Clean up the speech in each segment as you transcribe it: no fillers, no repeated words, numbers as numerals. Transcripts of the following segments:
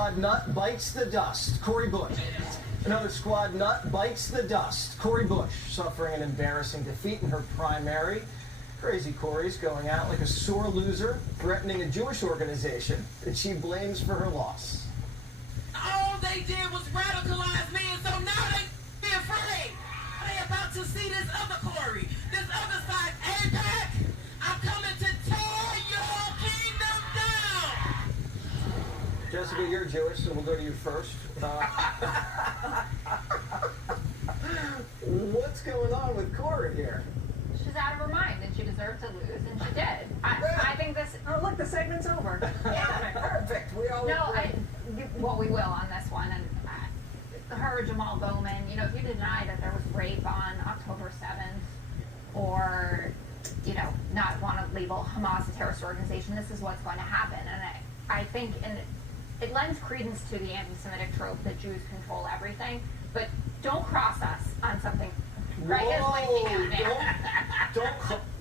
Squad nut bites the dust. Cori Bush. Another squad nut bites the dust. Cori Bush suffering an embarrassing defeat in her primary. Crazy Cori's going out like a sore loser, threatening a Jewish organization that she blames for her loss. All they did was radicalize me, and so now they be afraid. They about to see this other Cori, this other side. APAC, I'm coming to tear your kingdom down. Jessica, you're Jewish, so we'll go to you first. What's going on with Cori here? She's out of her mind, and she deserved to lose, and she did. I think this. Oh, look, the segment's over. Yeah, perfect. We all. No, well, we will on this one, and her Jamal Bowman. You know, if you deny that there was rape on October 7th, or not want to label Hamas a terrorist organization, this is what's going to happen, and I think it lends credence to the anti-Semitic trope that Jews control everything. But don't cross us on something. Greg is blinking at me.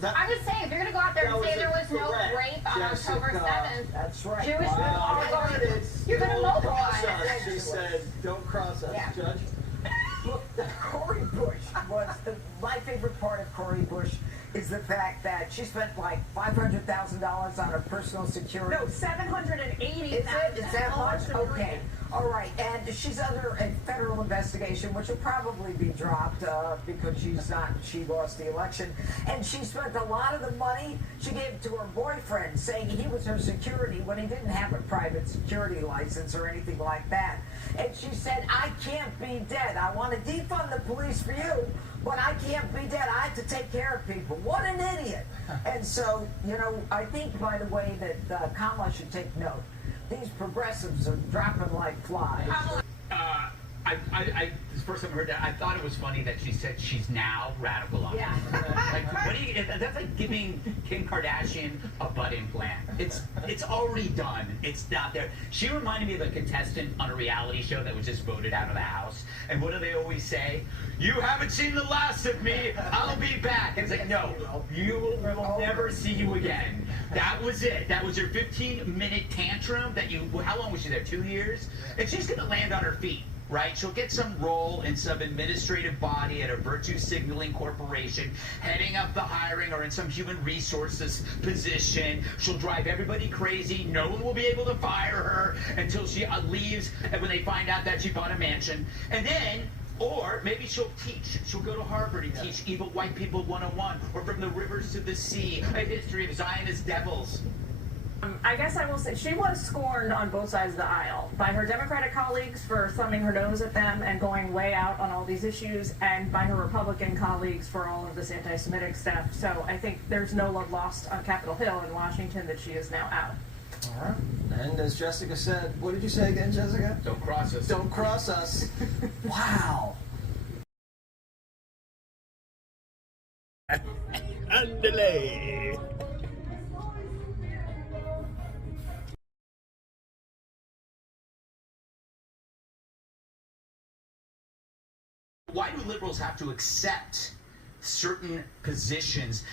I'm just saying, if you're going to go out there and say there was no rape on October 7th, that's right. Jewish people are going you're going to mobilize. She said, don't cross us, Yeah. Judge. Look, Cori Bush was my favorite part of Cori Bush is the fact that she spent like $500,000 on her personal security. No, $780,000. Is that much? Okay. All right. And she's under a federal investigation, which will probably be dropped because she lost the election. And she spent a lot of the money she gave to her boyfriend, saying he was her security when he didn't have a private security license or anything like that. And she said, I can't be dead. I want to defund the police for you, but I can't be dead. I have to take care of people. What an idiot. And so, I think, by the way, that Kamala should take note. These progressives are dropping like flies. This first time I heard that, I thought it was funny that she said she's now radicalized. Yeah. That's like giving Kim Kardashian a butt implant. It's already done. It's not there. She reminded me of a contestant on a reality show that was just voted out of the house. And what do they always say? You haven't seen the last of me. I'll be back. And it's like, no, we will never see you again. That was it. That was your 15-minute tantrum that how long was she there? 2 years? And she's going to land on her feet. Right? She'll get some role in some administrative body at a virtue signaling corporation, heading up the hiring or in some human resources position. She'll drive everybody crazy. No one will be able to fire her until she leaves and when they find out that she bought a mansion. And then, or maybe she'll teach. She'll go to Harvard and teach Evil White People 101 or From the Rivers to the Sea, a history of Zionist devils. I guess I will say she was scorned on both sides of the aisle by her Democratic colleagues for thumbing her nose at them and going way out on all these issues, and by her Republican colleagues for all of this anti-Semitic stuff. So I think there's no love lost on Capitol Hill in Washington that she is now out. All right. And as Jessica said, what did you say again, Jessica? Don't cross us. Don't cross us. Wow. Andale. Why do liberals have to accept certain positions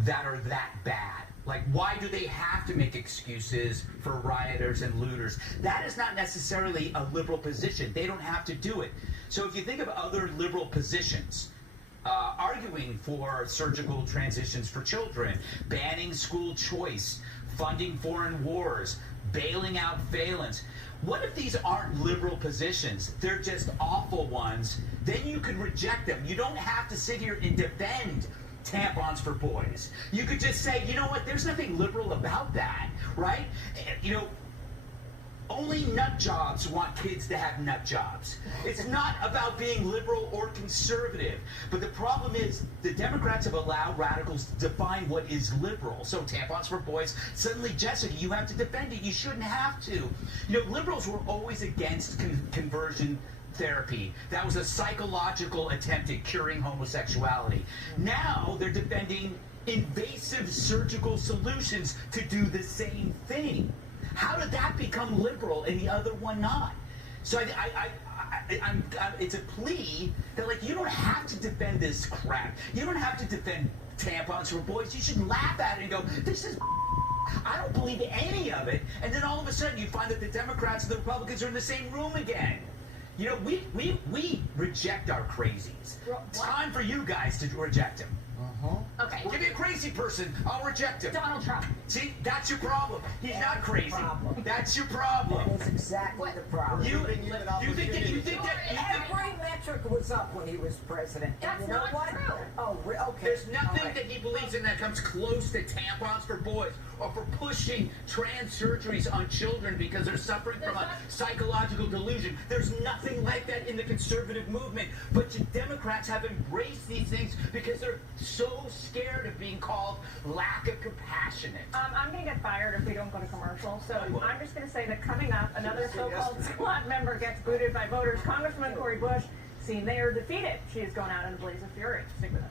that are that bad? Like, why do they have to make excuses for rioters and looters? That is not necessarily a liberal position. They don't have to do it. So if you think of other liberal positions, arguing for surgical transitions for children, banning school choice, funding foreign wars, bailing out Phelan's. What if these aren't liberal positions? They're just awful ones. Then you could reject them. You don't have to sit here and defend tampons for boys. You could just say, you know what, there's nothing liberal about that, right? Only nut jobs want kids to have nut jobs. It's not about being liberal or conservative. But the problem is the Democrats have allowed radicals to define what is liberal. So tampons for boys, suddenly, Jessica, you have to defend it. You shouldn't have to. Liberals were always against conversion therapy. That was a psychological attempt at curing homosexuality. Now they're defending invasive surgical solutions to do the same thing. How did that become liberal and the other one not? So it's a plea that, you don't have to defend this crap. You don't have to defend tampons for boys. You should laugh at it and go, this is I don't believe any of it. And then all of a sudden you find that the Democrats and the Republicans are in the same room again. You know, we reject our crazies. It's time for you guys to reject him. Okay. Give me a crazy person, I'll reject him. Donald Trump. See, that's your problem. He's not crazy. That's your problem. That's exactly the problem. You think that Every metric was up when he was president. And That's you know not what? true. Oh, okay. there's nothing All right. that he believes in that comes close to tampons for boys or for pushing trans surgeries on children because they're suffering from a psychological delusion. There's nothing like that in the conservative movement. But the Democrats have embraced these things because they're so scared of being called lack of compassionate. I'm going to get fired if we don't go to commercial. So I will. I'm just going to say that coming up, another so-called squad member gets booted by voters. Congresswoman Cori Bush, seen they are defeated. She is going out in a blaze of fury. Stick with us.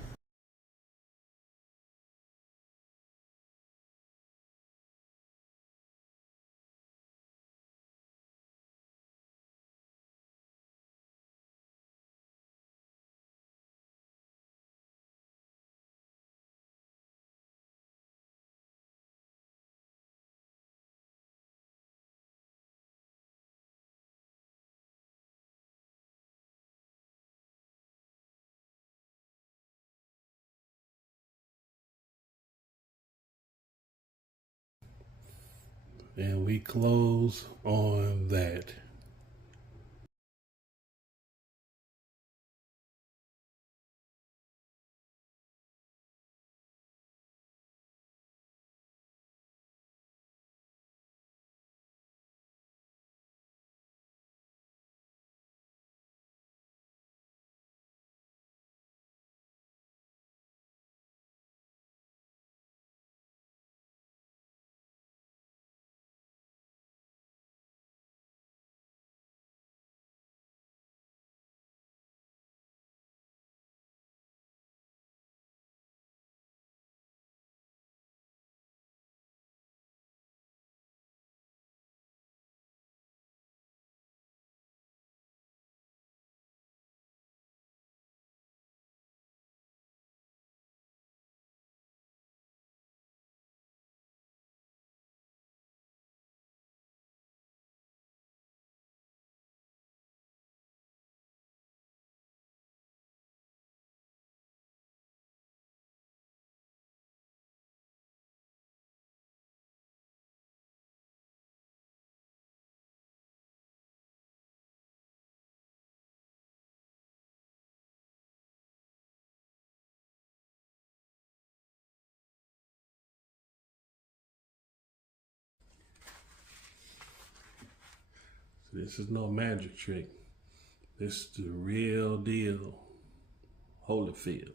And we close on that. This is no magic trick. This is the real deal. Holyfield.